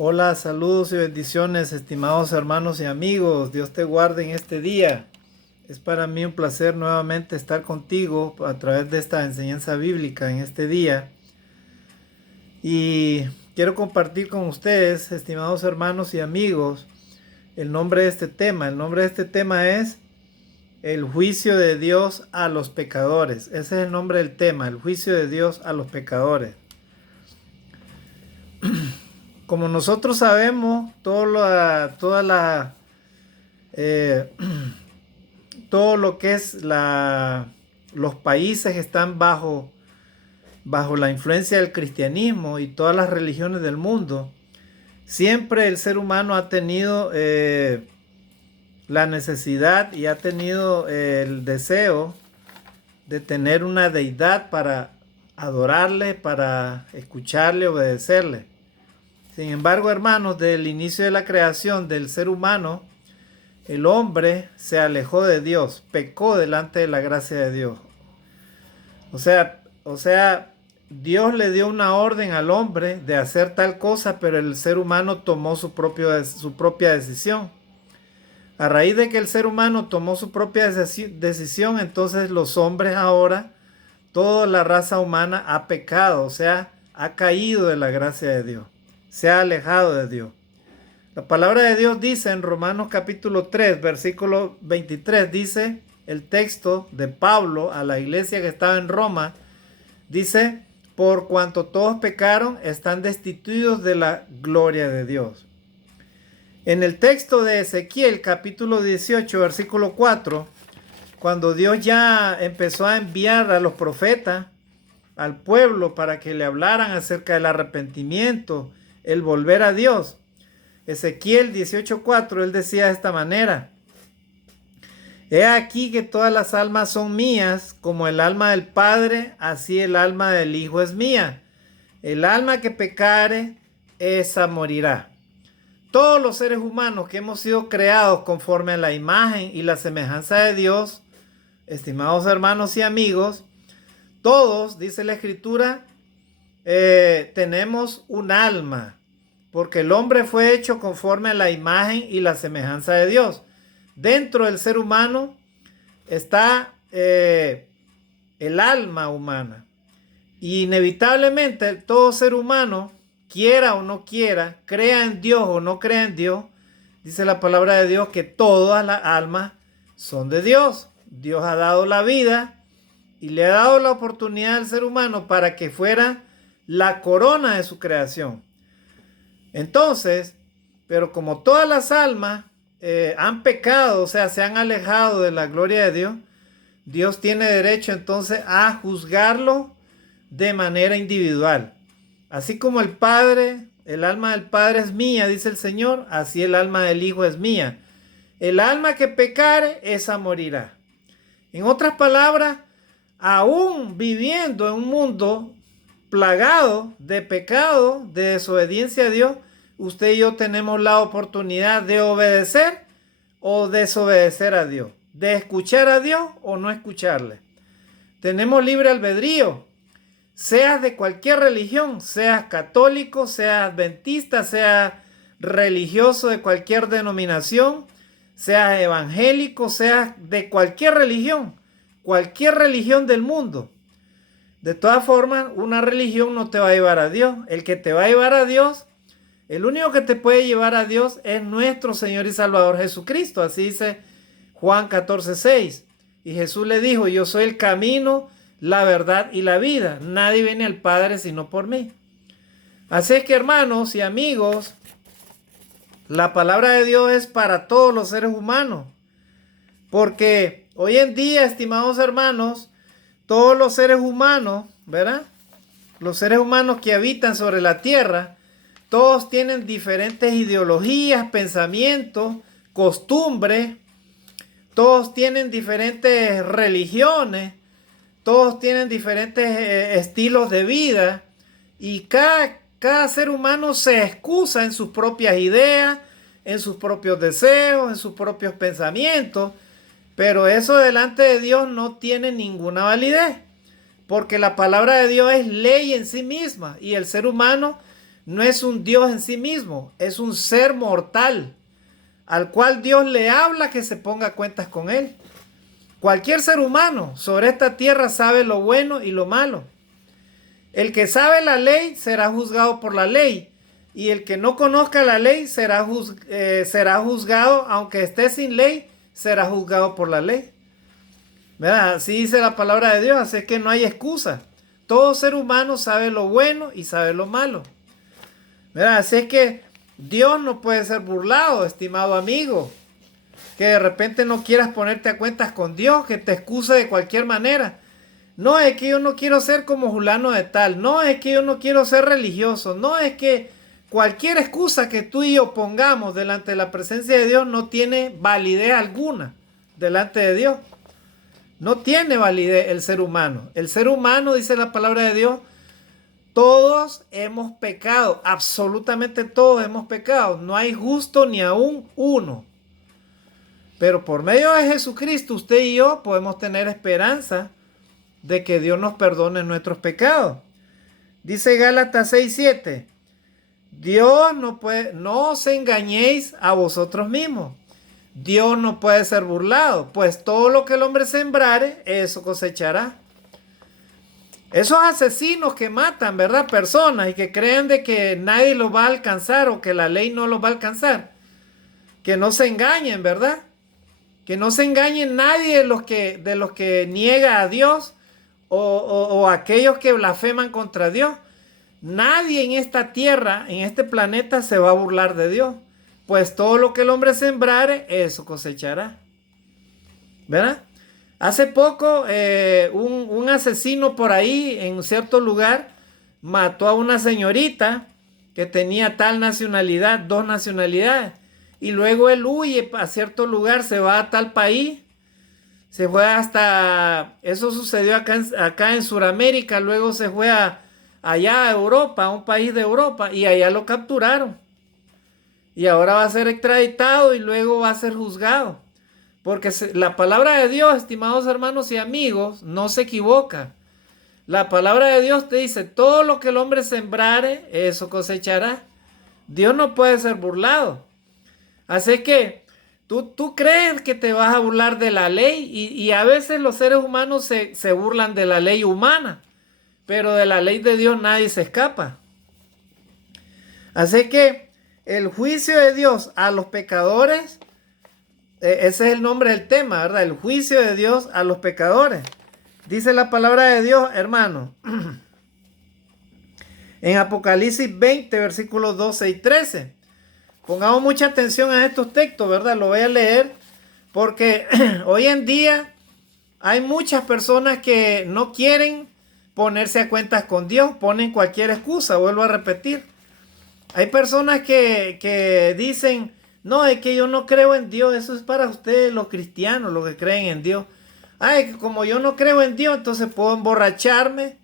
Hola, saludos y bendiciones, estimados hermanos y amigos. Dios te guarde en este día. Es para mí un placer nuevamente estar contigo a través de esta enseñanza bíblica en este día. Y quiero compartir con ustedes, estimados hermanos y amigos, el nombre de este tema. El nombre de este tema es el juicio de Dios a los pecadores. Ese es el nombre del tema, el juicio de Dios a los pecadores. Como nosotros sabemos, eh, todo lo que es los países que están bajo la influencia del cristianismo y todas las religiones del mundo, siempre el ser humano ha tenido la necesidad y ha tenido el deseo de tener una deidad para adorarle, para escucharle, obedecerle. Sin embargo, hermanos, desde el inicio de la creación del ser humano, el hombre se alejó de Dios, pecó delante de la gracia de Dios. O sea, Dios le dio una orden al hombre de hacer tal cosa, pero el ser humano tomó su propia decisión. A raíz de que el ser humano tomó su propia decisión, entonces los hombres ahora, toda la raza humana ha pecado, o sea, ha caído de la gracia de Dios, se ha alejado de Dios. La palabra de Dios dice en Romanos capítulo 3, versículo 23, dice el texto de Pablo a la iglesia que estaba en Roma, dice, por cuanto todos pecaron, están destituidos de la gloria de Dios. En el texto de Ezequiel capítulo 18, versículo 4, cuando Dios ya empezó a enviar a los profetas al pueblo para que le hablaran acerca del arrepentimiento, el volver a Dios, Ezequiel 18:4, él decía de esta manera: He aquí que todas las almas son mías, como el alma del Padre, así el alma del Hijo es mía. El alma que pecare, esa morirá. Todos los seres humanos que hemos sido creados conforme a la imagen y la semejanza de Dios, estimados hermanos y amigos, todos, dice la Escritura, tenemos un alma, porque el hombre fue hecho conforme a la imagen y la semejanza de Dios. Dentro del ser humano está el alma humana. Y inevitablemente todo ser humano, quiera o no quiera, crea en Dios o no crea en Dios, dice la palabra de Dios que todas las almas son de Dios. Dios ha dado la vida y le ha dado la oportunidad al ser humano para que fuera la corona de su creación. Entonces, pero como todas las almas han pecado, o sea, se han alejado de la gloria de Dios, Dios tiene derecho entonces a juzgarlo de manera individual. Así como el Padre, el alma del Padre es mía, dice el Señor, así el alma del Hijo es mía. El alma que pecare, esa morirá. En otras palabras, aún viviendo en un mundo plagado de pecado, de desobediencia a Dios, usted y yo tenemos la oportunidad de obedecer o desobedecer a Dios, de escuchar a Dios o no escucharle. Tenemos libre albedrío, seas de cualquier religión, seas católico, seas adventista, seas religioso de cualquier denominación, seas evangélico, seas de cualquier religión del mundo. De todas formas, una religión no te va a llevar a Dios. El que te va a llevar a Dios, el único que te puede llevar a Dios es nuestro Señor y Salvador Jesucristo. Así dice Juan 14:6. Y Jesús le dijo: yo soy el camino, la verdad y la vida. Nadie viene al Padre sino por mí. Así es que, hermanos y amigos, la palabra de Dios es para todos los seres humanos. Porque hoy en día, estimados hermanos, todos los seres humanos, ¿verdad? Los seres humanos que habitan sobre la tierra, todos tienen diferentes ideologías, pensamientos, costumbres, todos tienen diferentes religiones, todos tienen diferentes estilos de vida y cada ser humano se excusa en sus propias ideas, en sus propios deseos, en sus propios pensamientos, pero eso delante de Dios no tiene ninguna validez, porque la palabra de Dios es ley en sí misma y el ser humano no es un Dios en sí mismo, es un ser mortal, al cual Dios le habla que se ponga cuentas con él. Cualquier ser humano sobre esta tierra sabe lo bueno y lo malo. El que sabe la ley será juzgado por la ley, y el que no conozca la ley será juzgado, aunque esté sin ley, será juzgado por la ley. ¿Verdad? Así dice la palabra de Dios, así que no hay excusa. Todo ser humano sabe lo bueno y sabe lo malo. ¿Verdad? Así es que Dios no puede ser burlado, estimado amigo. Que de repente no quieras ponerte a cuentas con Dios, que te excuse de cualquier manera. No, es que yo no quiero ser como fulano de tal. No, es que yo no quiero ser religioso. No, es que cualquier excusa que tú y yo pongamos delante de la presencia de Dios no tiene validez alguna delante de Dios. No tiene validez el ser humano. El ser humano, dice la palabra de Dios, todos hemos pecado. Absolutamente todos hemos pecado. No hay justo ni aún uno. Pero por medio de Jesucristo, usted y yo podemos tener esperanza de que Dios nos perdone nuestros pecados. Dice Gálatas 6:7. Dios no puede, no os engañéis a vosotros mismos. Dios no puede ser burlado, pues todo lo que el hombre sembrare, eso cosechará. Esos asesinos que matan, ¿verdad? Personas y que creen de que nadie los va a alcanzar o que la ley no los va a alcanzar. Que no se engañen, ¿verdad? Que no se engañen nadie de los que niega a Dios o aquellos que blasfeman contra Dios. Nadie en esta tierra, en este planeta, se va a burlar de Dios. Pues todo lo que el hombre sembrare, eso cosechará. ¿Verdad? Hace poco un asesino por ahí en un cierto lugar mató a una señorita que tenía tal nacionalidad, 2 nacionalidades. Y luego él huye a cierto lugar, se va a tal país. Se fue eso sucedió acá en Sudamérica, luego se fue allá a Europa, a un país de Europa, y allá lo capturaron. Y ahora va a ser extraditado y luego va a ser juzgado. Porque la palabra de Dios, estimados hermanos y amigos, no se equivoca. La palabra de Dios te dice, todo lo que el hombre sembrare, eso cosechará. Dios no puede ser burlado. Así que tú crees que te vas a burlar de la ley y a veces los seres humanos se burlan de la ley humana, pero de la ley de Dios nadie se escapa. Así que el juicio de Dios a los pecadores, ese es el nombre del tema, ¿verdad? El juicio de Dios a los pecadores. Dice la palabra de Dios, hermano, en Apocalipsis 20, versículos 12 y 13. Pongamos mucha atención a estos textos, ¿verdad? Lo voy a leer porque hoy en día hay muchas personas que no quieren ponerse a cuentas con Dios, ponen cualquier excusa, vuelvo a repetir. Hay personas que dicen, no, es que yo no creo en Dios, eso es para ustedes los cristianos, los que creen en Dios. Ay, que como yo no creo en Dios, entonces puedo emborracharme,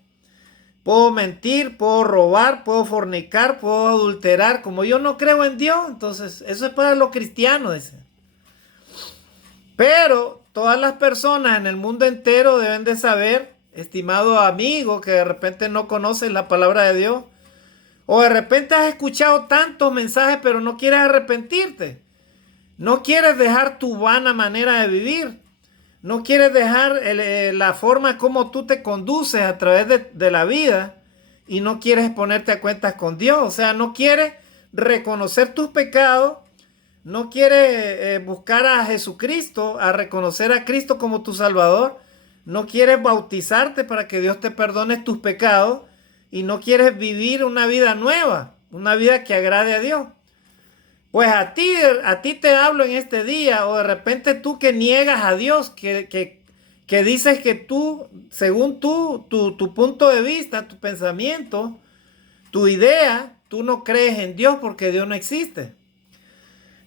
puedo mentir, puedo robar, puedo fornicar, puedo adulterar. Como yo no creo en Dios, entonces eso es para los cristianos, dice. Pero todas las personas en el mundo entero deben de saber, estimado amigo, que de repente no conoces la palabra de Dios, o de repente has escuchado tantos mensajes pero no quieres arrepentirte. No quieres dejar tu vana manera de vivir. No quieres dejar la forma como tú te conduces a través de la vida y no quieres ponerte a cuentas con Dios. O sea, no quieres reconocer tus pecados, no quieres buscar a Jesucristo, a reconocer a Cristo como tu Salvador, no quieres bautizarte para que Dios te perdone tus pecados y no quieres vivir una vida nueva, una vida que agrade a Dios. Pues a ti te hablo en este día, o de repente tú que niegas a Dios, que dices que tú, según tu punto de vista, tu pensamiento, tu idea, tú no crees en Dios porque Dios no existe.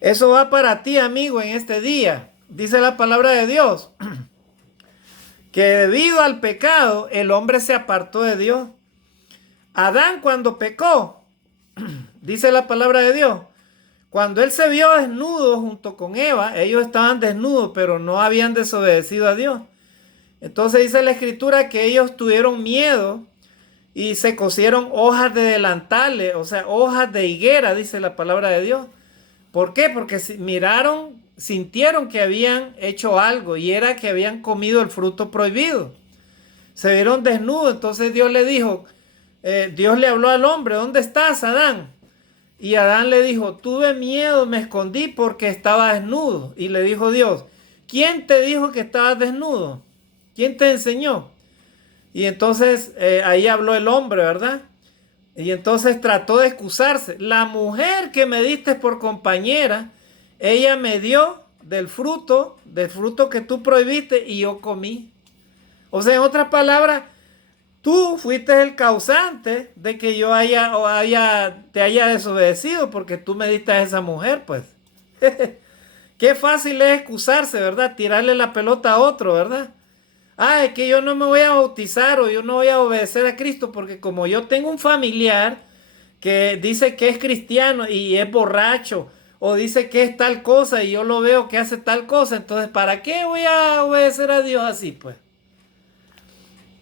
Eso va para ti, amigo, en este día. Dice la palabra de Dios, que debido al pecado, el hombre se apartó de Dios. Adán cuando pecó, dice la palabra de Dios, cuando él se vio desnudo junto con Eva, ellos estaban desnudos, pero no habían desobedecido a Dios. Entonces dice la escritura que ellos tuvieron miedo y se cosieron hojas de delantales, o sea, hojas de higuera, dice la palabra de Dios. ¿Por qué? Porque miraron, sintieron que habían hecho algo y era que habían comido el fruto prohibido. Se vieron desnudos, entonces Dios le dijo, Dios le habló al hombre, ¿dónde estás, Adán? Y Adán le dijo, tuve miedo, me escondí porque estaba desnudo. Y le dijo Dios, ¿quién te dijo que estabas desnudo? ¿Quién te enseñó? Y entonces ahí habló el hombre, ¿verdad? Y entonces trató de excusarse. La mujer que me diste por compañera, ella me dio del fruto que tú prohibiste y yo comí. O sea, en otras palabras, tú fuiste el causante de que yo te haya desobedecido porque tú me diste a esa mujer, pues. Qué fácil es excusarse, ¿verdad? Tirarle la pelota a otro, ¿verdad? Ah, es que yo no me voy a bautizar o yo no voy a obedecer a Cristo porque como yo tengo un familiar que dice que es cristiano y es borracho o dice que es tal cosa y yo lo veo que hace tal cosa, entonces ¿para qué voy a obedecer a Dios así, pues?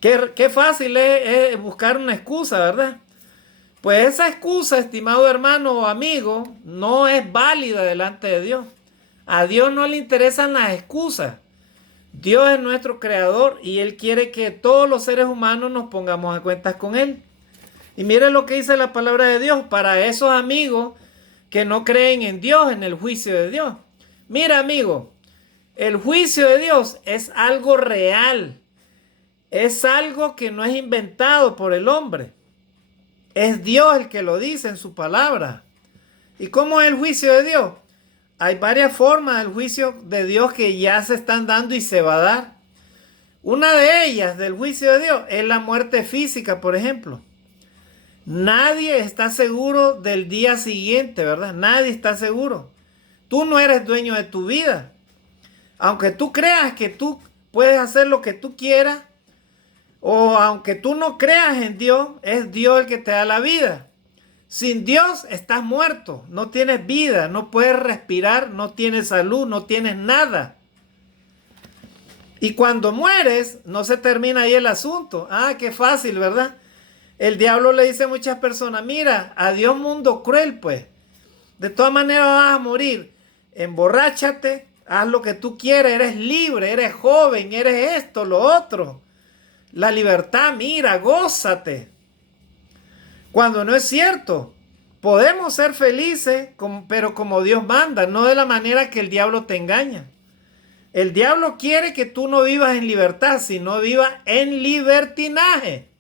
Qué fácil es buscar una excusa, ¿verdad? Pues esa excusa, estimado hermano o amigo, no es válida delante de Dios. A Dios no le interesan las excusas. Dios es nuestro creador y Él quiere que todos los seres humanos nos pongamos a cuentas con Él. Y mire lo que dice la palabra de Dios para esos amigos que no creen en Dios, en el juicio de Dios. Mira, amigo, el juicio de Dios es algo real. Es algo que no es inventado por el hombre. Es Dios el que lo dice en su palabra. ¿Y cómo es el juicio de Dios? Hay varias formas del juicio de Dios que ya se están dando y se va a dar. Una de ellas del juicio de Dios es la muerte física, por ejemplo. Nadie está seguro del día siguiente, ¿verdad? Nadie está seguro. Tú no eres dueño de tu vida. Aunque tú creas que tú puedes hacer lo que tú quieras, o aunque tú no creas en Dios, es Dios el que te da la vida. Sin Dios estás muerto, no tienes vida, no puedes respirar, no tienes salud, no tienes nada. Y cuando mueres, no se termina ahí el asunto. Ah, qué fácil, ¿verdad? El diablo le dice a muchas personas, mira, adiós mundo cruel, pues. De todas maneras vas a morir. Emborráchate, haz lo que tú quieras, eres libre, eres joven, eres esto, lo otro. La libertad, mira, gózate. Cuando no es cierto, podemos ser felices, pero como Dios manda, no de la manera que el diablo te engaña. El diablo quiere que tú no vivas en libertad, sino vivas en libertinaje.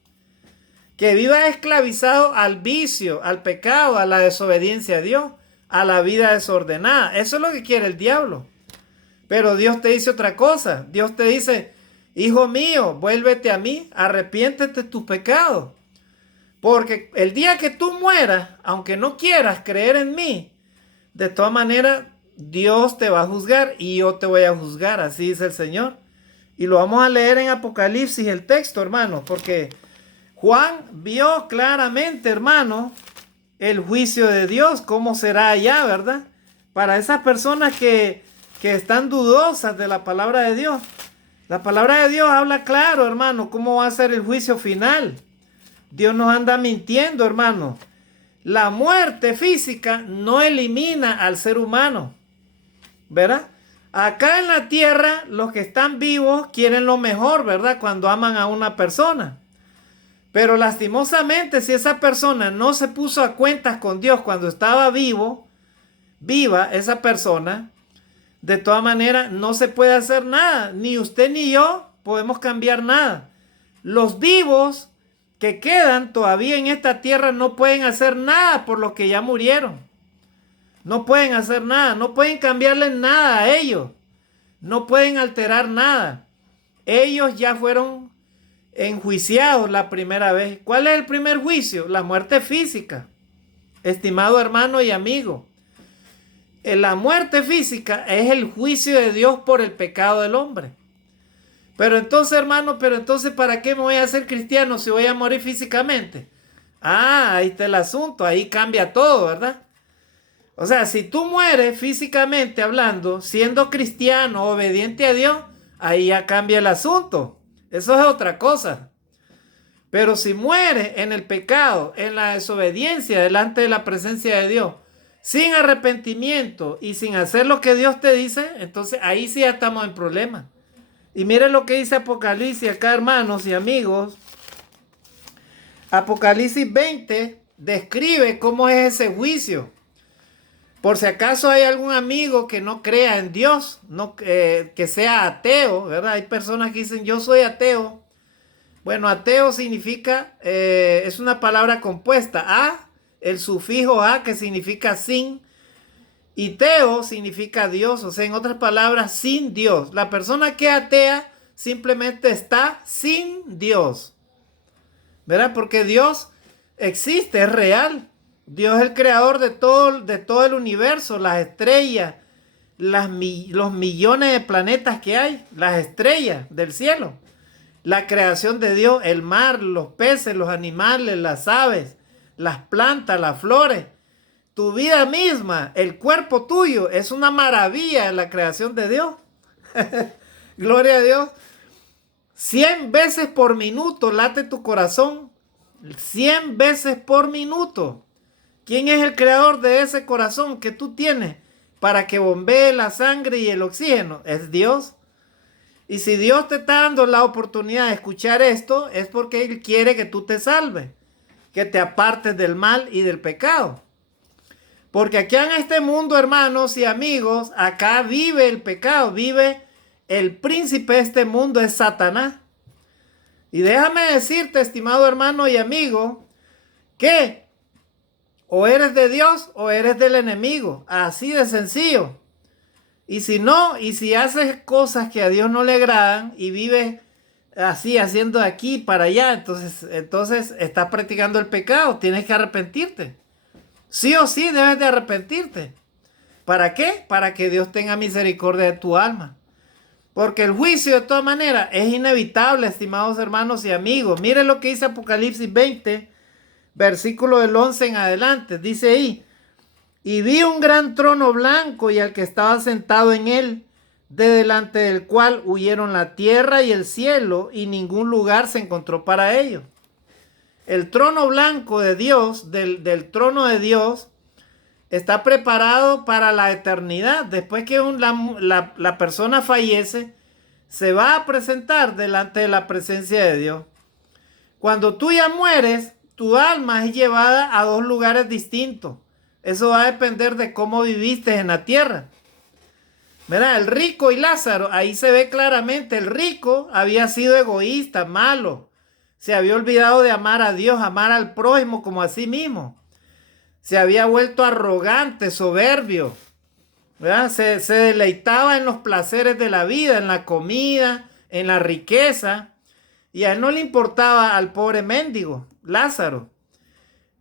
Que vivas esclavizado al vicio, al pecado, a la desobediencia a Dios, a la vida desordenada. Eso es lo que quiere el diablo. Pero Dios te dice otra cosa. Dios te dice, hijo mío, vuélvete a mí, arrepiéntete de tus pecados. Porque el día que tú mueras, aunque no quieras creer en mí, de todas maneras Dios te va a juzgar y yo te voy a juzgar, así dice el Señor. Y lo vamos a leer en Apocalipsis el texto, hermanos, porque Juan vio claramente, hermano, el juicio de Dios, cómo será allá, ¿verdad? Para esas personas que están dudosas de la palabra de Dios. La palabra de Dios habla claro, hermano, cómo va a ser el juicio final. Dios nos anda mintiendo, hermano. La muerte física no elimina al ser humano, ¿verdad? Acá en la tierra, los que están vivos quieren lo mejor, ¿verdad? Cuando aman a una persona. Pero lastimosamente, si esa persona no se puso a cuentas con Dios cuando estaba viva esa persona, de todas maneras no se puede hacer nada. Ni usted ni yo podemos cambiar nada. Los vivos que quedan todavía en esta tierra no pueden hacer nada por los que ya murieron. No pueden hacer nada, no pueden cambiarle nada a ellos. No pueden alterar nada. Ellos ya fueron enjuiciados la primera vez. ¿Cuál es el primer juicio? La muerte física. Estimado hermano y amigo, la muerte física es el juicio de Dios por el pecado del hombre. Pero entonces, hermano, ¿para qué me voy a hacer cristiano si voy a morir físicamente? Ah, ahí está el asunto, ahí cambia todo, ¿verdad? O sea, si tú mueres físicamente hablando, siendo cristiano, obediente a Dios, ahí ya cambia el asunto. Eso es otra cosa. Pero si mueres en el pecado, en la desobediencia delante de la presencia de Dios, sin arrepentimiento y sin hacer lo que Dios te dice, entonces ahí sí ya estamos en problemas. Y miren lo que dice Apocalipsis acá, hermanos y amigos. Apocalipsis 20 describe cómo es ese juicio. Por si acaso hay algún amigo que no crea en Dios, que sea ateo, ¿verdad? Hay personas que dicen, yo soy ateo. Bueno, ateo significa, es una palabra compuesta. El sufijo a, que significa sin. Y teo significa Dios, o sea, en otras palabras, sin Dios. La persona que es atea simplemente está sin Dios, ¿verdad? Porque Dios existe, es real. Dios es el creador de todo el universo, las estrellas, los millones de planetas que hay, las estrellas del cielo. La creación de Dios, el mar, los peces, los animales, las aves, las plantas, las flores. Tu vida misma, el cuerpo tuyo, es una maravilla en la creación de Dios. Gloria a Dios. 100 veces por minuto late tu corazón. 100 veces por minuto. ¿Quién es el creador de ese corazón que tú tienes para que bombee la sangre y el oxígeno? Es Dios. Y si Dios te está dando la oportunidad de escuchar esto, es porque Él quiere que tú te salves, que te apartes del mal y del pecado. Porque aquí en este mundo, hermanos y amigos, acá vive el pecado, vive el príncipe de este mundo, es Satanás. Y déjame decirte, estimado hermano y amigo, que o eres de Dios o eres del enemigo. Así de sencillo. Y si no, y si haces cosas que a Dios no le agradan y vives así, haciendo de aquí para allá, entonces estás practicando el pecado, tienes que arrepentirte. Sí o sí debes de arrepentirte. ¿Para qué? Para que Dios tenga misericordia de tu alma. Porque el juicio de todas maneras es inevitable, estimados hermanos y amigos. Miren lo que dice Apocalipsis 20, versículo del 11 en adelante. Dice ahí: y vi un gran trono blanco y al que estaba sentado en él, de delante del cual huyeron la tierra y el cielo, y ningún lugar se encontró para ellos. El trono blanco de Dios, del trono de Dios, está preparado para la eternidad. Después que la persona fallece, se va a presentar delante de la presencia de Dios. Cuando tú ya mueres, tu alma es llevada a dos lugares distintos. Eso va a depender de cómo viviste en la tierra. Mira, el rico y Lázaro, ahí se ve claramente, el rico había sido egoísta, malo. Se había olvidado de amar a Dios, amar al prójimo como a sí mismo. Se había vuelto arrogante, soberbio. ¿Verdad? Se deleitaba en los placeres de la vida, en la comida, en la riqueza. Y a él no le importaba al pobre mendigo, Lázaro.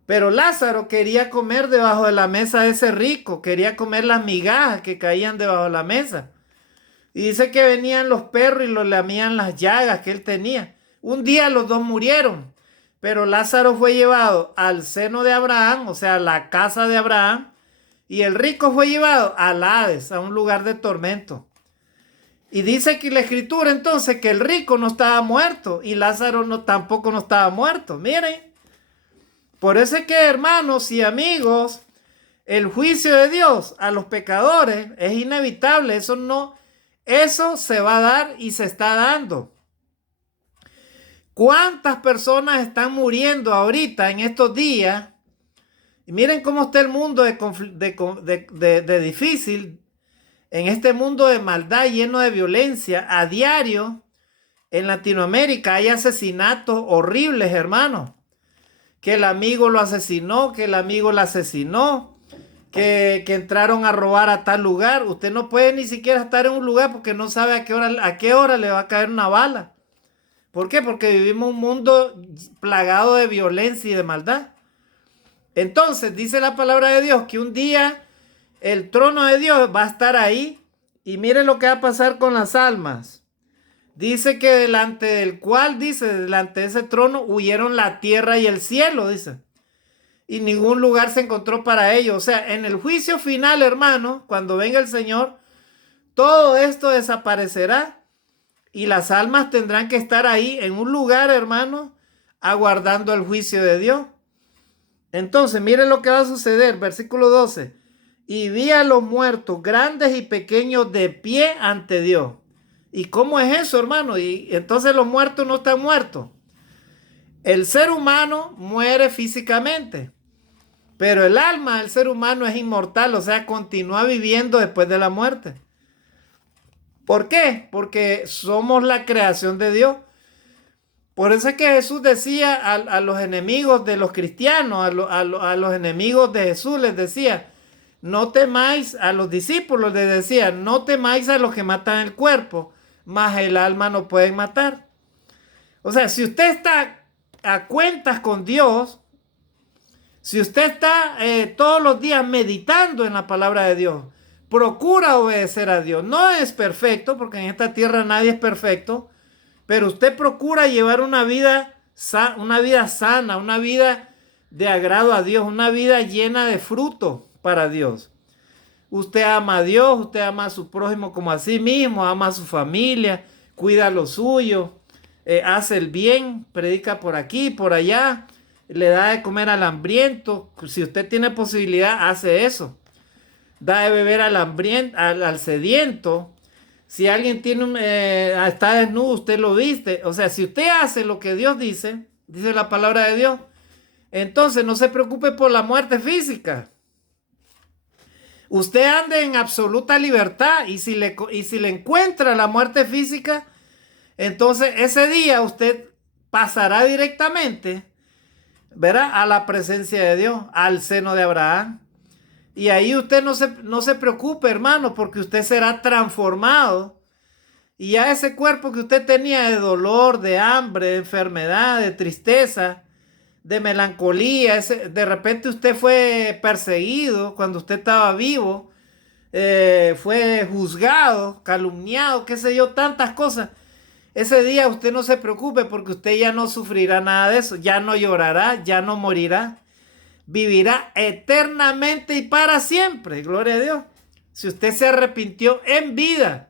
Pero Lázaro quería comer debajo de la mesa de ese rico, quería comer las migajas que caían debajo de la mesa. Y dice que venían los perros y lo lamían las llagas que él tenía. Un día los dos murieron, pero Lázaro fue llevado al seno de Abraham, o sea, a la casa de Abraham, y el rico fue llevado al Hades, a un lugar de tormento. Y dice que la escritura entonces que el rico no estaba muerto y Lázaro tampoco no estaba muerto. Miren. Por eso es que, hermanos y amigos, el juicio de Dios a los pecadores es inevitable. Eso se va a dar y se está dando. ¿Cuántas personas están muriendo ahorita en estos días? Y miren cómo está el mundo de difícil, en este mundo de maldad lleno de violencia. A diario en Latinoamérica hay asesinatos horribles, hermanos. Que el amigo lo asesinó, que el amigo la asesinó, que entraron a robar a tal lugar. Usted no puede ni siquiera estar en un lugar porque no sabe a qué hora le va a caer una bala. ¿Por qué? Porque vivimos un mundo plagado de violencia y de maldad. Entonces dice la palabra de Dios que un día el trono de Dios va a estar ahí y mire lo que va a pasar con las almas. Dice que delante de ese trono huyeron la tierra y el cielo, dice. Y ningún lugar se encontró para ellos. O sea, en el juicio final, hermano, cuando venga el Señor, todo esto desaparecerá y las almas tendrán que estar ahí en un lugar, hermano, aguardando el juicio de Dios. Entonces, miren lo que va a suceder, versículo 12. Y vi a los muertos, grandes y pequeños, de pie ante Dios. ¿Y cómo es eso, hermano? Y entonces los muertos no están muertos. El ser humano muere físicamente, pero el alma del ser humano es inmortal, o sea, continúa viviendo después de la muerte. ¿Por qué? Porque somos la creación de Dios. Por eso es que Jesús decía a los enemigos de los cristianos, a los enemigos de Jesús les decía, no temáis, a los discípulos les decía, no temáis a los que matan el cuerpo, mas el alma no pueden matar. O sea, si usted está a cuentas con Dios, si usted está todos los días meditando en la palabra de Dios, procura obedecer a Dios. No es perfecto, porque en esta tierra nadie es perfecto, pero usted procura llevar una vida sana, una vida de agrado a Dios, una vida llena de fruto para Dios. Usted ama a Dios, usted ama a su prójimo como a sí mismo, ama a su familia, cuida lo suyo, hace el bien, predica por aquí, por allá, le da de comer al hambriento. Si usted tiene posibilidad, hace eso. Da de beber al hambriento, al sediento. Si alguien está desnudo, usted lo viste. O sea, si usted hace lo que Dios dice la palabra de Dios, entonces no se preocupe por la muerte física. Usted ande en absoluta libertad y si le encuentra la muerte física, entonces ese día usted pasará directamente, ¿verdad?, a la presencia de Dios, al seno de Abraham. Y ahí usted no se preocupe, hermano, porque usted será transformado. Y ya ese cuerpo que usted tenía de dolor, de hambre, de enfermedad, de tristeza, de melancolía, de repente usted fue perseguido cuando usted estaba vivo, fue juzgado, calumniado, qué sé yo, tantas cosas. Ese día usted no se preocupe porque usted ya no sufrirá nada de eso, ya no llorará, ya no morirá. Vivirá eternamente y para siempre. Gloria a Dios. Si usted se arrepintió en vida.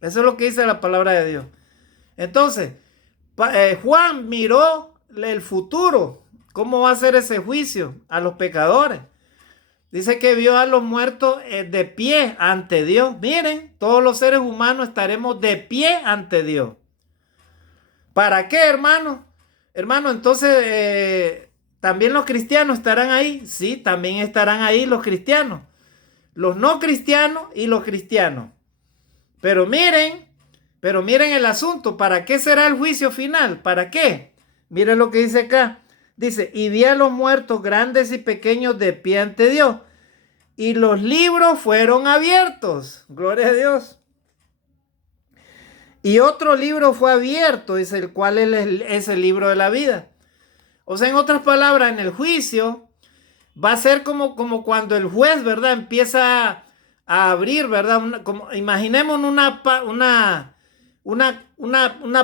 Eso es lo que dice la palabra de Dios. Entonces, Juan miró el futuro. ¿Cómo va a ser ese juicio a los pecadores? Dice que vio a los muertos de pie ante Dios. Miren, todos los seres humanos estaremos de pie ante Dios. ¿Para qué, hermano? Hermano, entonces... ¿también los cristianos estarán ahí? Sí, también estarán ahí los cristianos. Los no cristianos y los cristianos. Pero miren el asunto. ¿Para qué será el juicio final? ¿Para qué? Miren lo que dice acá. Dice, y vi a los muertos grandes y pequeños de pie ante Dios. Y los libros fueron abiertos. Gloria a Dios. Y otro libro fue abierto, dice, el cual es el libro de la vida. O sea, en otras palabras, en el juicio va a ser como cuando el juez, ¿verdad?, empieza a abrir, ¿verdad? Imaginemos una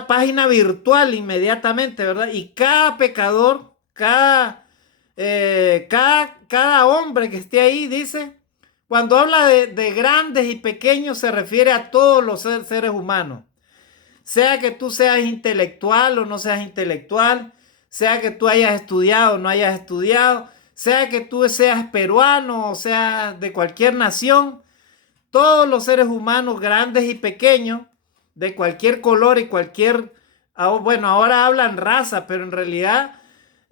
página virtual inmediatamente, ¿verdad? Y cada pecador, cada hombre que esté ahí, dice, cuando habla de grandes y pequeños, se refiere a todos los seres humanos. Sea que tú seas intelectual o no seas intelectual, sea que tú hayas estudiado o no hayas estudiado, sea que tú seas peruano o sea de cualquier nación, todos los seres humanos, grandes y pequeños, de cualquier color y cualquier... Bueno, ahora hablan raza, pero en realidad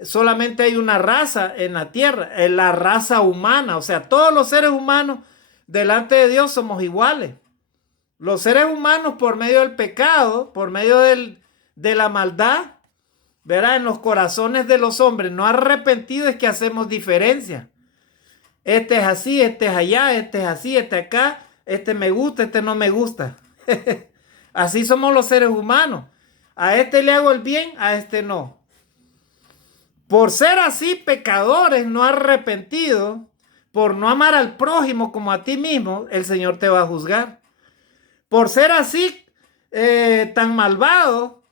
solamente hay una raza en la tierra, es la raza humana. O sea, todos los seres humanos delante de Dios somos iguales. Los seres humanos, por medio del pecado, por medio de la maldad, ¿verdad?, en los corazones de los hombres no arrepentidos, es que hacemos diferencia. Este es así, este es allá, este es así, este acá, este me gusta, este no me gusta. Así somos los seres humanos. A este le hago el bien, a este no. Por ser así pecadores, no arrepentidos, por no amar al prójimo como a ti mismo, el Señor te va a juzgar. Por ser así tan malvado,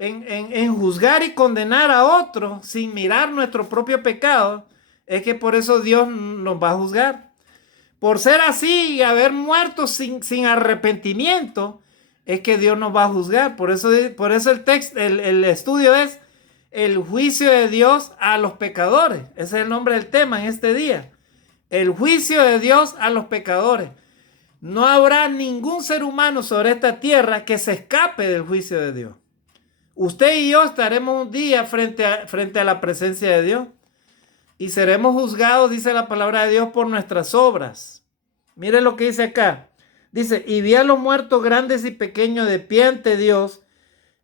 en juzgar y condenar a otros sin mirar nuestro propio pecado, es que por eso Dios nos va a juzgar. Por ser así y haber muerto sin arrepentimiento, es que Dios nos va a juzgar. Por eso el estudio es el juicio de Dios a los pecadores. Ese es el nombre del tema en este día. El juicio de Dios a los pecadores. No habrá ningún ser humano sobre esta tierra que se escape del juicio de Dios. Usted y yo estaremos un día frente a la presencia de Dios y seremos juzgados, dice la palabra de Dios, por nuestras obras. Mire lo que dice acá. Dice, y vi a los muertos grandes y pequeños de pie ante Dios,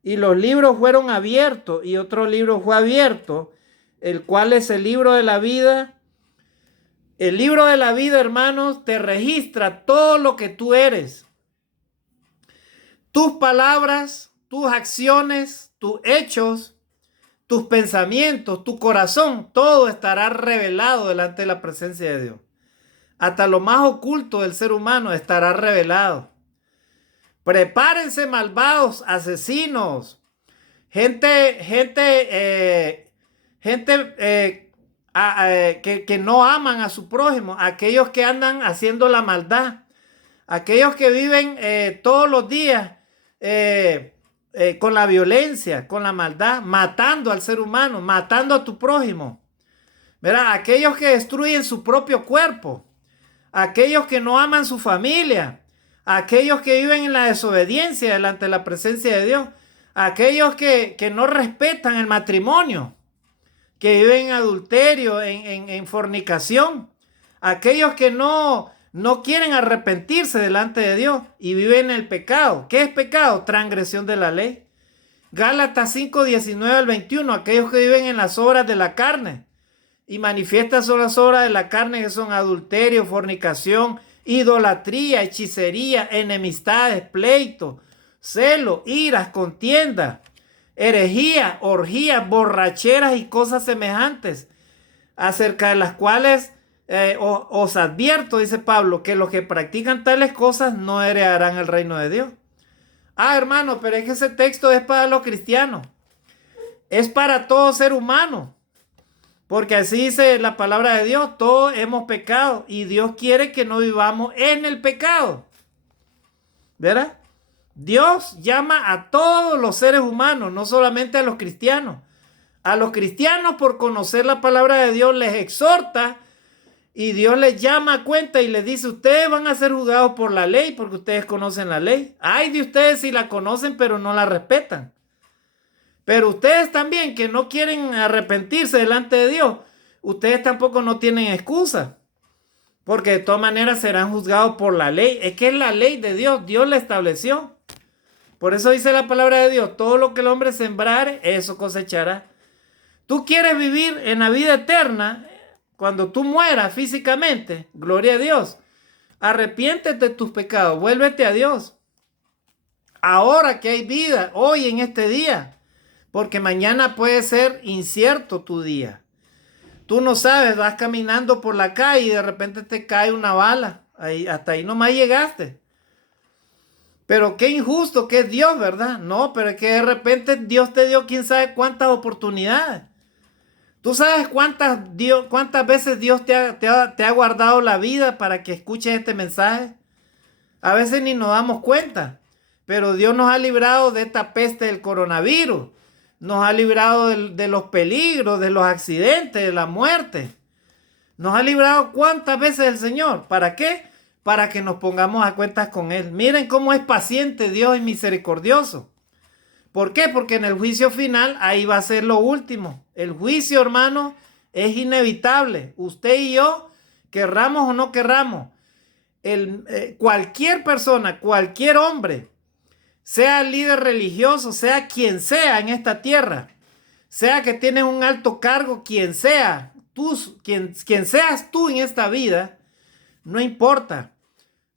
y los libros fueron abiertos, y otro libro fue abierto, el cual es el libro de la vida. El libro de la vida, hermanos, te registra todo lo que tú eres. Tus palabras, tus acciones, tus hechos, tus pensamientos, tu corazón, todo estará revelado delante de la presencia de Dios. Hasta lo más oculto del ser humano estará revelado. Prepárense, malvados, asesinos, gente que no aman a su prójimo, aquellos que andan haciendo la maldad, aquellos que viven todos los días con la violencia, con la maldad, matando al ser humano, matando a tu prójimo. ¿Verdad? Aquellos que destruyen su propio cuerpo, aquellos que no aman su familia, aquellos que viven en la desobediencia delante de la presencia de Dios, aquellos que no respetan el matrimonio, que viven en adulterio, en fornicación, aquellos que no quieren arrepentirse delante de Dios y viven en el pecado. ¿Qué es pecado? Transgresión de la ley. Gálatas 5, 19 al 21, aquellos que viven en las obras de la carne y manifiestan son las obras de la carne, que son adulterio, fornicación, idolatría, hechicería, enemistades, pleitos, celo, iras, contiendas, herejía, orgías, borracheras y cosas semejantes, acerca de las cuales os advierto, dice Pablo, que los que practican tales cosas no heredarán el reino de Dios. Ah, hermano, pero es que ese texto es para los cristianos, es para todo ser humano. Porque así dice la palabra de Dios, todos hemos pecado y Dios quiere que no vivamos en el pecado. ¿Verdad? Dios llama a todos los seres humanos, no solamente a los cristianos. A los cristianos, por conocer la palabra de Dios, les exhorta y Dios les llama a cuenta y les dice, ustedes van a ser juzgados por la ley porque ustedes conocen la ley. Ay de ustedes si la conocen pero no la respetan. Pero ustedes también que no quieren arrepentirse delante de Dios, ustedes tampoco no tienen excusa. Porque de todas maneras serán juzgados por la ley. Es que es la ley de Dios, Dios la estableció. Por eso dice la palabra de Dios, todo lo que el hombre sembrare, eso cosechará. Tú quieres vivir en la vida eterna, cuando tú mueras físicamente, gloria a Dios. Arrepiéntete de tus pecados, vuélvete a Dios. Ahora que hay vida, hoy en este día. Porque mañana puede ser incierto tu día. Tú no sabes, vas caminando por la calle y de repente te cae una bala. Hasta ahí nomás llegaste. Pero qué injusto que es Dios, ¿verdad? No, pero es que de repente Dios te dio quién sabe cuántas oportunidades. ¿Tú sabes cuántas veces Dios te ha guardado la vida para que escuches este mensaje? A veces ni nos damos cuenta. Pero Dios nos ha librado de esta peste del coronavirus. Nos ha librado de los peligros, de los accidentes, de la muerte. Nos ha librado cuántas veces el Señor. ¿Para qué? Para que nos pongamos a cuentas con Él. Miren cómo es paciente Dios y misericordioso. ¿Por qué? Porque en el juicio final ahí va a ser lo último. El juicio, hermano, es inevitable. Usted y yo, querramos o no querramos, cualquier persona, cualquier hombre, sea líder religioso, sea quien sea en esta tierra, sea que tienes un alto cargo, quien sea, quien seas tú en esta vida, no importa.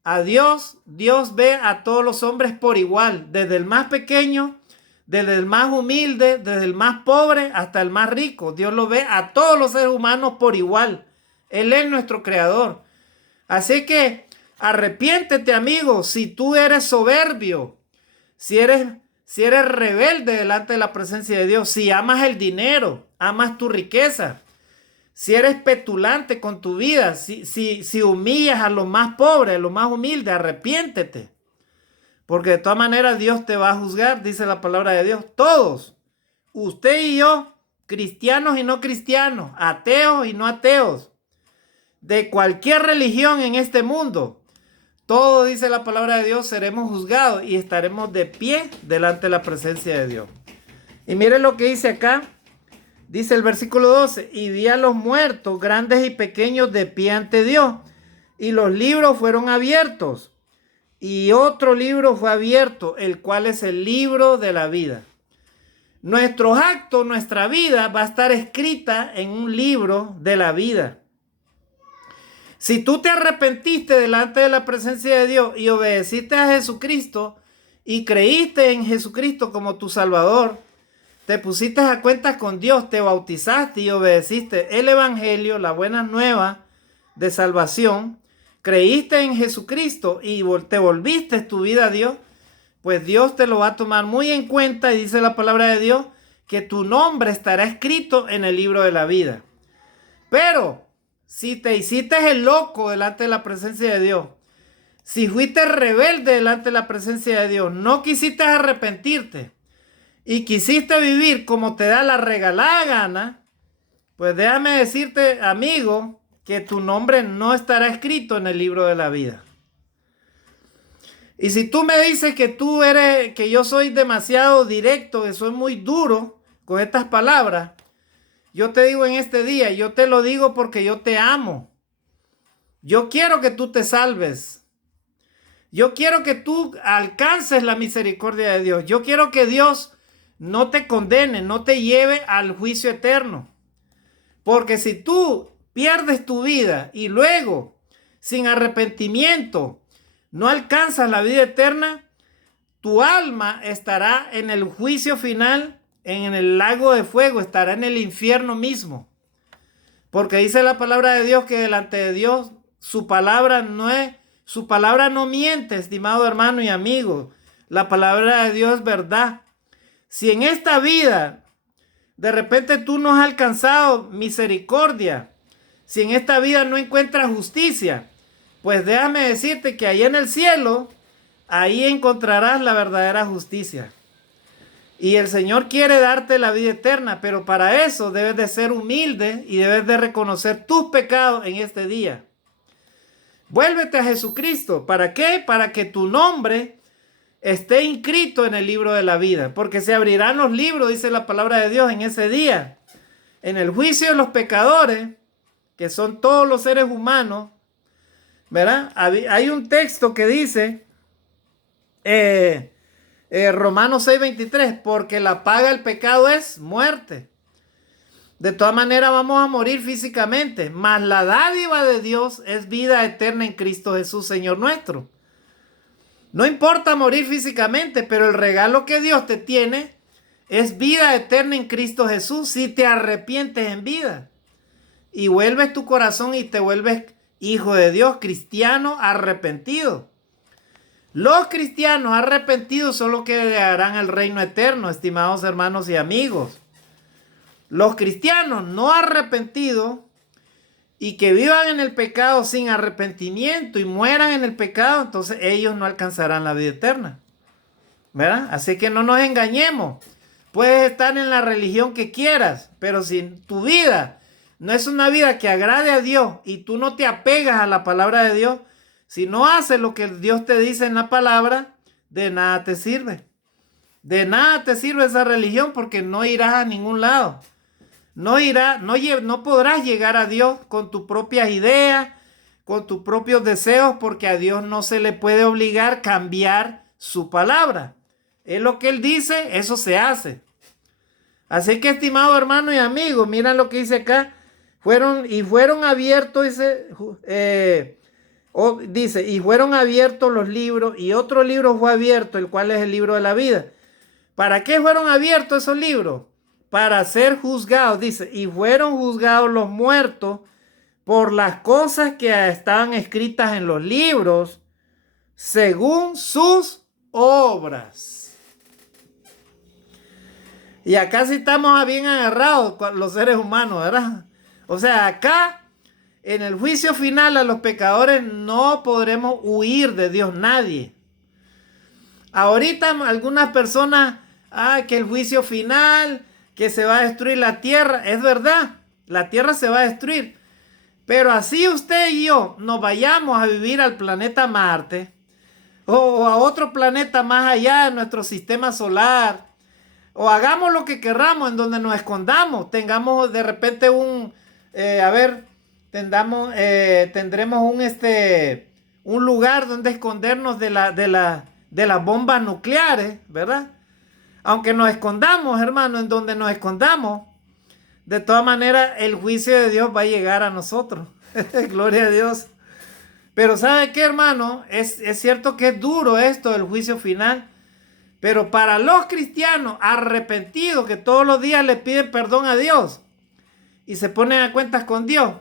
A Dios ve a todos los hombres por igual, desde el más pequeño, desde el más humilde, desde el más pobre hasta el más rico. Dios lo ve a todos los seres humanos por igual. Él es nuestro creador. Así que arrepiéntete, amigo, si tú eres soberbio. Si eres rebelde delante de la presencia de Dios, si amas el dinero, amas tu riqueza, si eres petulante con tu vida, si humillas a los más pobres, a los más humildes, arrepiéntete. Porque de todas maneras Dios te va a juzgar, dice la palabra de Dios. Todos, usted y yo, cristianos y no cristianos, ateos y no ateos, de cualquier religión en este mundo, todo, dice la palabra de Dios, seremos juzgados y estaremos de pie delante de la presencia de Dios. Y miren lo que dice acá. Dice el versículo 12, y vi a los muertos, grandes y pequeños, de pie ante Dios. Y los libros fueron abiertos. Y otro libro fue abierto, el cual es el libro de la vida. Nuestros actos, nuestra vida va a estar escrita en un libro de la vida. Si tú te arrepentiste delante de la presencia de Dios y obedeciste a Jesucristo y creíste en Jesucristo como tu Salvador, te pusiste a cuentas con Dios, te bautizaste y obedeciste el Evangelio, la buena nueva de salvación, creíste en Jesucristo y te volviste tu vida a Dios, pues Dios te lo va a tomar muy en cuenta y dice la palabra de Dios que tu nombre estará escrito en el libro de la vida. Pero si te hiciste el loco delante de la presencia de Dios, si fuiste rebelde delante de la presencia de Dios, no quisiste arrepentirte y quisiste vivir como te da la regalada gana, pues déjame decirte, amigo, que tu nombre no estará escrito en el libro de la vida. Y si tú me dices que yo soy demasiado directo, que soy muy duro con estas palabras, yo te digo en este día, yo te lo digo porque yo te amo. Yo quiero que tú te salves. Yo quiero que tú alcances la misericordia de Dios. Yo quiero que Dios no te condene, no te lleve al juicio eterno. Porque si tú pierdes tu vida y luego, sin arrepentimiento, no alcanzas la vida eterna, tu alma estará en el juicio final, en el lago de fuego, estará en el infierno mismo. Porque dice la palabra de Dios que delante de Dios su palabra no miente, estimado hermano y amigo. La palabra de Dios es verdad. Si en esta vida de repente tú no has alcanzado misericordia, si en esta vida no encuentras justicia, pues déjame decirte que ahí en el cielo, ahí encontrarás la verdadera justicia. Y el Señor quiere darte la vida eterna, pero para eso debes de ser humilde y debes de reconocer tus pecados en este día. Vuélvete a Jesucristo. ¿Para qué? Para que tu nombre esté inscrito en el libro de la vida, porque se abrirán los libros, dice la palabra de Dios, en ese día. En el juicio de los pecadores, que son todos los seres humanos, ¿verdad? Hay un texto que dice, Romanos 6:23, porque la paga del pecado es muerte. De todas maneras vamos a morir físicamente, mas la dádiva de Dios es vida eterna en Cristo Jesús, Señor nuestro. No importa morir físicamente, pero el regalo que Dios te tiene es vida eterna en Cristo Jesús si te arrepientes en vida y vuelves tu corazón y te vuelves hijo de Dios, cristiano arrepentido. Los cristianos arrepentidos son los que heredarán el reino eterno, estimados hermanos y amigos. Los cristianos no arrepentidos y que vivan en el pecado sin arrepentimiento y mueran en el pecado, entonces ellos no alcanzarán la vida eterna, ¿verdad? Así que no nos engañemos. Puedes estar en la religión que quieras, pero si tu vida no es una vida que agrade a Dios y tú no te apegas a la palabra de Dios, si no haces lo que Dios te dice en la palabra, de nada te sirve. De nada te sirve esa religión porque no irás a ningún lado. No podrás llegar a Dios con tus propias ideas, con tus propios deseos, porque a Dios no se le puede obligar a cambiar su palabra. Es lo que Él dice, eso se hace. Así que, estimado hermano y amigo, mira lo que dice acá. Fueron abiertos, dice, y fueron abiertos los libros, y otro libro fue abierto, el cual es el libro de la vida. ¿Para qué fueron abiertos esos libros? Para ser juzgados, dice, y fueron juzgados los muertos por las cosas que estaban escritas en los libros, según sus obras. Y acá sí estamos bien agarrados los seres humanos, ¿verdad? O sea, acá en el juicio final a los pecadores no podremos huir de Dios, nadie. Ahorita algunas personas, que el juicio final, que se va a destruir la tierra. Es verdad, la tierra se va a destruir. Pero así usted y yo nos vayamos a vivir al planeta Marte o a otro planeta más allá de nuestro sistema solar, o hagamos lo que querramos en donde nos escondamos, tengamos de repente tendremos un lugar donde escondernos de las bombas nucleares, ¿verdad? Aunque nos escondamos, hermano, en donde nos escondamos, de todas maneras el juicio de Dios va a llegar a nosotros. Gloria a Dios. Pero ¿sabe qué, hermano? Es cierto que es duro esto del juicio final. Pero para los cristianos arrepentidos que todos los días le piden perdón a Dios y se ponen a cuentas con Dios,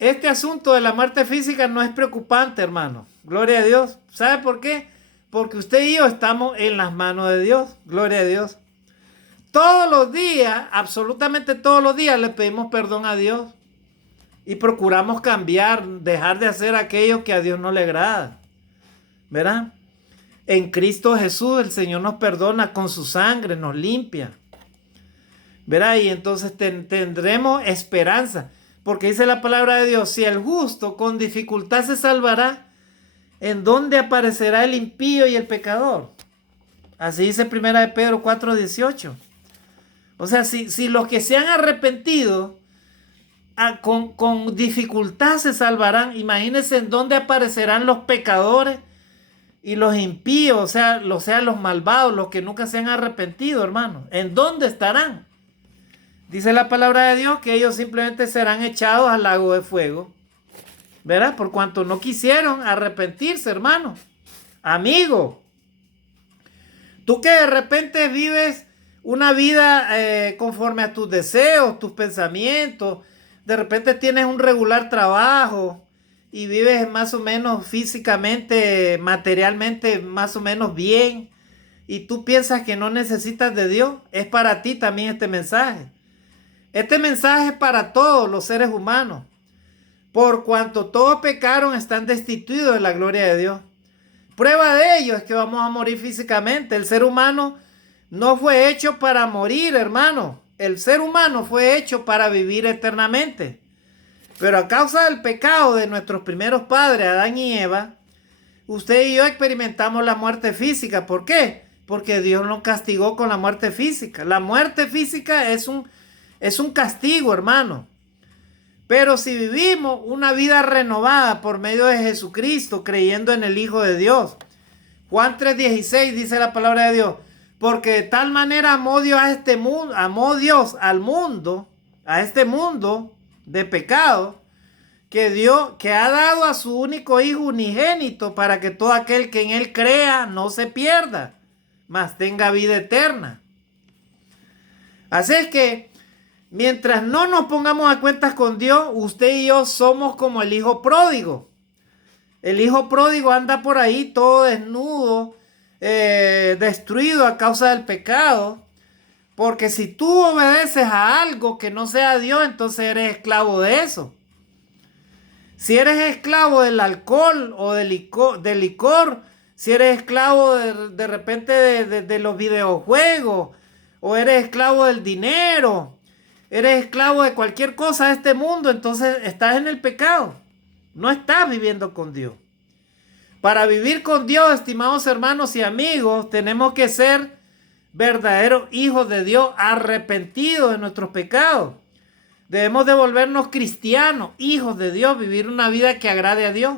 este asunto de la muerte física no es preocupante, hermano. Gloria a Dios. ¿Sabe por qué? Porque usted y yo estamos en las manos de Dios. Gloria a Dios. Todos los días, absolutamente todos los días, le pedimos perdón a Dios y procuramos cambiar, dejar de hacer aquello que a Dios no le agrada. ¿Verdad? En Cristo Jesús el Señor nos perdona con su sangre, nos limpia. ¿Verdad? Y entonces tendremos esperanza. Porque dice la palabra de Dios, si el justo con dificultad se salvará, ¿en dónde aparecerá el impío y el pecador? Así dice 1 de Pedro 4:18. O sea, si los que se han arrepentido con dificultad se salvarán, imagínense en dónde aparecerán los pecadores y los impíos, o sea, los malvados, los que nunca se han arrepentido, hermano. ¿En dónde estarán? Dice la palabra de Dios que ellos simplemente serán echados al lago de fuego, ¿verdad? Por cuanto no quisieron arrepentirse, hermano. Amigo, tú que de repente vives una vida conforme a tus deseos, tus pensamientos, de repente tienes un regular trabajo y vives más o menos físicamente, materialmente, más o menos bien, y tú piensas que no necesitas de Dios, es para ti también este mensaje. Este mensaje es para todos los seres humanos. Por cuanto todos pecaron, están destituidos de la gloria de Dios. Prueba de ello es que vamos a morir físicamente. El ser humano no fue hecho para morir, hermano. El ser humano fue hecho para vivir eternamente. Pero a causa del pecado de nuestros primeros padres, Adán y Eva, usted y yo experimentamos la muerte física. ¿Por qué? Porque Dios nos castigó con la muerte física. La muerte física es un castigo, hermano. Pero si vivimos una vida renovada por medio de Jesucristo, creyendo en el Hijo de Dios. Juan 3:16 dice la palabra de Dios. Porque de tal manera amó Dios al mundo, a este mundo de pecado, que ha dado a su único Hijo unigénito para que todo aquel que en Él crea no se pierda, mas tenga vida eterna. Así es que, mientras no nos pongamos a cuentas con Dios, usted y yo somos como el hijo pródigo. El hijo pródigo anda por ahí todo desnudo, destruido a causa del pecado. Porque si tú obedeces a algo que no sea Dios, entonces eres esclavo de eso. Si eres esclavo del alcohol o del licor, si eres esclavo de repente de los videojuegos, o eres esclavo del dinero, eres esclavo de cualquier cosa de este mundo, entonces estás en el pecado. No estás viviendo con Dios. Para vivir con Dios, estimados hermanos y amigos, tenemos que ser verdaderos hijos de Dios, arrepentidos de nuestros pecados. Debemos de volvernos cristianos, hijos de Dios, vivir una vida que agrade a Dios.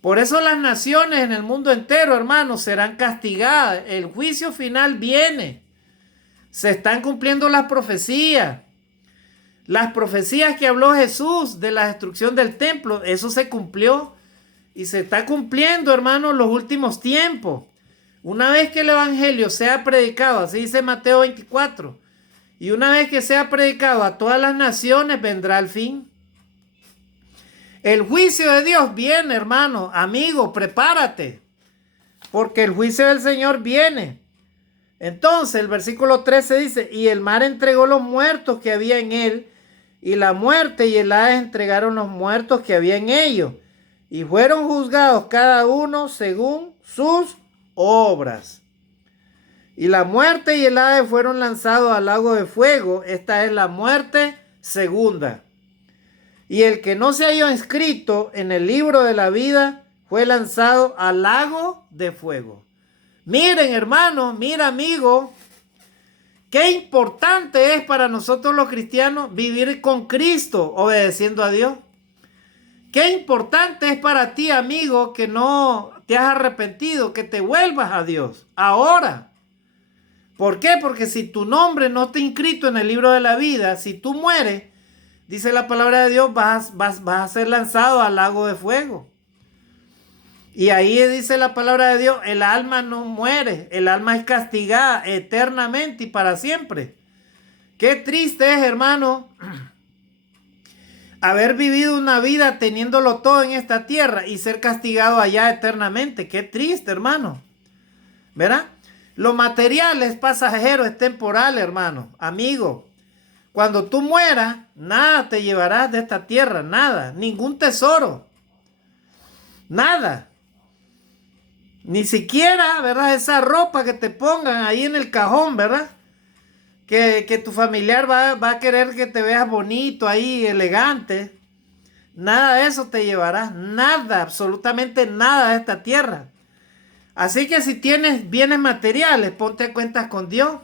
Por eso las naciones en el mundo entero, hermanos, serán castigadas. El juicio final viene. Se están cumpliendo las profecías. Las profecías que habló Jesús de la destrucción del templo, eso se cumplió. Y se está cumpliendo, hermanos, los últimos tiempos. Una vez que el evangelio sea predicado, así dice Mateo 24, y una vez que sea predicado a todas las naciones, vendrá el fin. El juicio de Dios viene, hermano, amigo, prepárate, porque el juicio del Señor viene. Entonces, el versículo 13 dice, y el mar entregó los muertos que había en él, y la muerte y el Hades entregaron los muertos que había en ellos, y fueron juzgados cada uno según sus obras. Y la muerte y el Hades fueron lanzados al lago de fuego. Esta es la muerte segunda. Y el que no se halló inscrito en el libro de la vida fue lanzado al lago de fuego. Miren, hermanos, mira, amigo, qué importante es para nosotros los cristianos vivir con Cristo, obedeciendo a Dios. Qué importante es para ti, amigo, que no te has arrepentido, que te vuelvas a Dios ahora. ¿Por qué? Porque si tu nombre no está inscrito en el libro de la vida, si tú mueres, dice la palabra de Dios, vas a ser lanzado al lago de fuego. Y ahí dice la palabra de Dios, el alma no muere, el alma es castigada eternamente y para siempre. Qué triste es, hermano, haber vivido una vida teniéndolo todo en esta tierra y ser castigado allá eternamente. Qué triste, hermano. ¿Verdad? Lo material es pasajero, es temporal, hermano, amigo. Cuando tú mueras, nada te llevarás de esta tierra, nada, ningún tesoro, nada. Ni siquiera, ¿verdad? Esa ropa que te pongan ahí en el cajón, ¿verdad? Que tu familiar va a querer que te veas bonito ahí, elegante. Nada de eso te llevarás, nada, absolutamente nada de esta tierra. Así que si tienes bienes materiales, ponte a cuentas con Dios.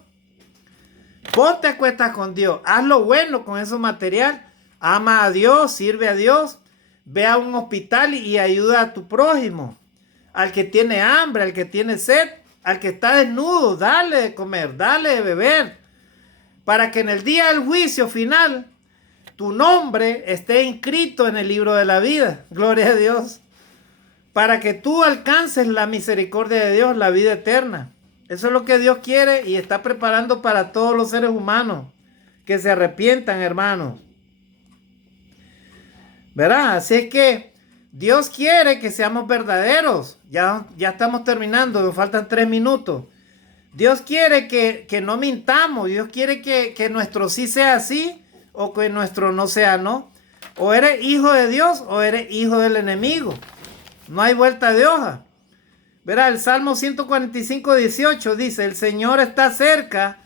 Ponte a cuentas con Dios. Haz lo bueno con esos material. Ama a Dios, sirve a Dios. Ve a un hospital y ayuda a tu prójimo. Al que tiene hambre, al que tiene sed, al que está desnudo, dale de comer, dale de beber. Para que en el día del juicio final, tu nombre esté inscrito en el libro de la vida. Gloria a Dios. Para que tú alcances la misericordia de Dios, la vida eterna. Eso es lo que Dios quiere y está preparando para todos los seres humanos que se arrepientan, hermanos. ¿Verdad? Así es que Dios quiere que seamos verdaderos. Ya estamos terminando, nos faltan 3 minutos. Dios quiere que no mintamos. Dios quiere que nuestro sí sea sí o que nuestro no sea no. O eres hijo de Dios o eres hijo del enemigo. No hay vuelta de hoja. Verá, el Salmo 145, 18 dice, el Señor está cerca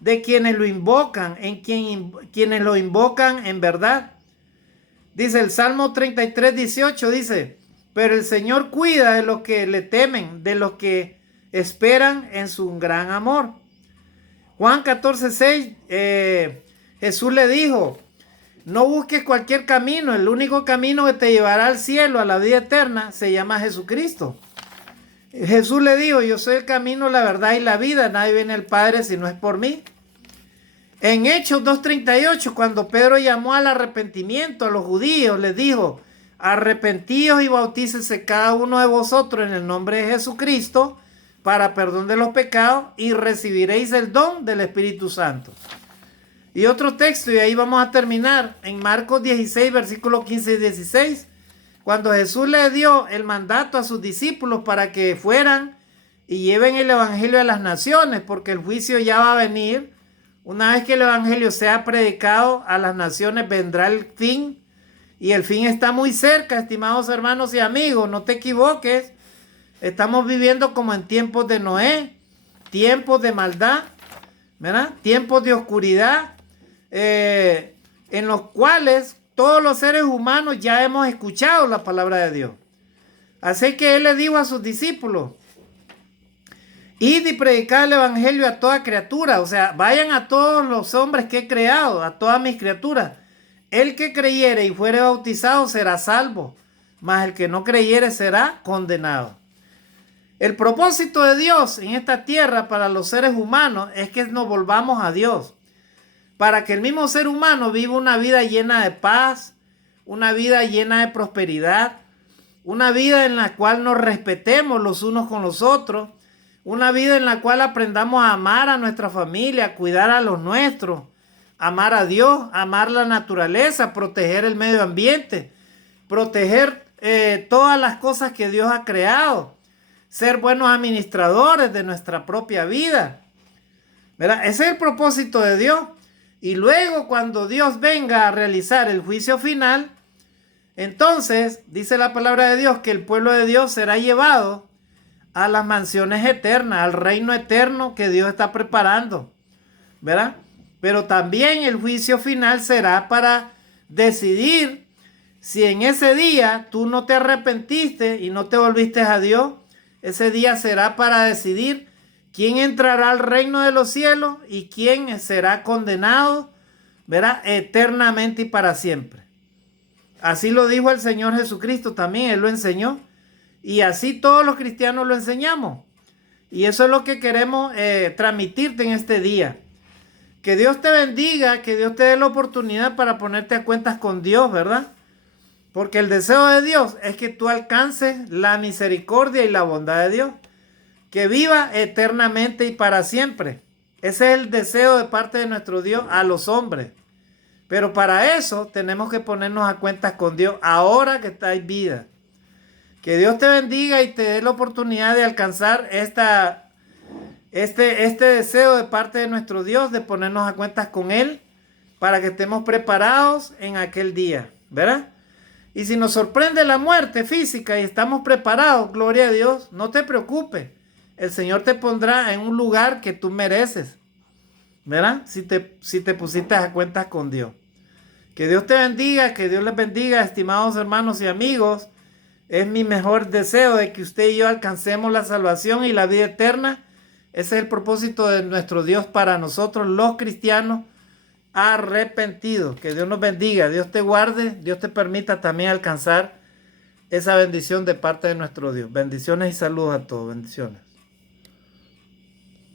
de quienes lo invocan, quienes lo invocan en verdad. Dice el Salmo 33, 18, dice, pero el Señor cuida de los que le temen, de los que esperan en su gran amor. Juan 14, 6, Jesús le dijo, no busques cualquier camino, el único camino que te llevará al cielo, a la vida eterna, se llama Jesucristo. Jesús le dijo, yo soy el camino, la verdad y la vida, nadie viene al Padre si no es por mí. En Hechos 2:38, cuando Pedro llamó al arrepentimiento a los judíos, les dijo, arrepentíos y bautícese cada uno de vosotros en el nombre de Jesucristo para perdón de los pecados y recibiréis el don del Espíritu Santo. Y otro texto, y ahí vamos a terminar, en Marcos 16, versículos 15 y 16, cuando Jesús le dio el mandato a sus discípulos para que fueran y lleven el evangelio a las naciones, porque el juicio ya va a venir. Una vez que el evangelio sea predicado a las naciones, vendrá el fin, y el fin está muy cerca, estimados hermanos y amigos, no te equivoques. Estamos viviendo como en tiempos de Noé, tiempos de maldad, ¿verdad? Tiempos de oscuridad, en los cuales todos los seres humanos ya hemos escuchado la palabra de Dios. Así que Él le dijo a sus discípulos, id y predicad el evangelio a toda criatura, o sea, vayan a todos los hombres que he creado, a todas mis criaturas. El que creyere y fuere bautizado será salvo, mas el que no creyere será condenado. El propósito de Dios en esta tierra para los seres humanos es que nos volvamos a Dios, para que el mismo ser humano viva una vida llena de paz, una vida llena de prosperidad, una vida en la cual nos respetemos los unos con los otros, una vida en la cual aprendamos a amar a nuestra familia, a cuidar a los nuestros, amar a Dios, amar la naturaleza, proteger el medio ambiente, proteger todas las cosas que Dios ha creado, ser buenos administradores de nuestra propia vida, ¿verdad? Ese es el propósito de Dios. Y luego cuando Dios venga a realizar el juicio final, entonces dice la palabra de Dios que el pueblo de Dios será llevado a las mansiones eternas, al reino eterno que Dios está preparando, ¿verdad? Pero también el juicio final será para decidir si en ese día tú no te arrepentiste y no te volviste a Dios. Ese día será para decidir quién entrará al reino de los cielos y quién será condenado, ¿verdad? Eternamente y para siempre. Así lo dijo el Señor Jesucristo también, Él lo enseñó. Y así todos los cristianos lo enseñamos. Y eso es lo que queremos transmitirte en este día. Que Dios te bendiga, que Dios te dé la oportunidad para ponerte a cuentas con Dios, ¿verdad? Porque el deseo de Dios es que tú alcances la misericordia y la bondad de Dios. Que viva eternamente y para siempre. Ese es el deseo de parte de nuestro Dios a los hombres. Pero para eso tenemos que ponernos a cuentas con Dios ahora que está en vida. Que Dios te bendiga y te dé la oportunidad de alcanzar este deseo de parte de nuestro Dios de ponernos a cuentas con Él para que estemos preparados en aquel día, ¿verdad? Y si nos sorprende la muerte física y estamos preparados, gloria a Dios, no te preocupes. El Señor te pondrá en un lugar que tú mereces, ¿verdad? Si te pusiste a cuentas con Dios. Que Dios te bendiga, que Dios les bendiga, estimados hermanos y amigos. Es mi mejor deseo de que usted y yo alcancemos la salvación y la vida eterna. Ese es el propósito de nuestro Dios para nosotros, los cristianos arrepentidos. Que Dios nos bendiga, Dios te guarde, Dios te permita también alcanzar esa bendición de parte de nuestro Dios. Bendiciones y saludos a todos. Bendiciones.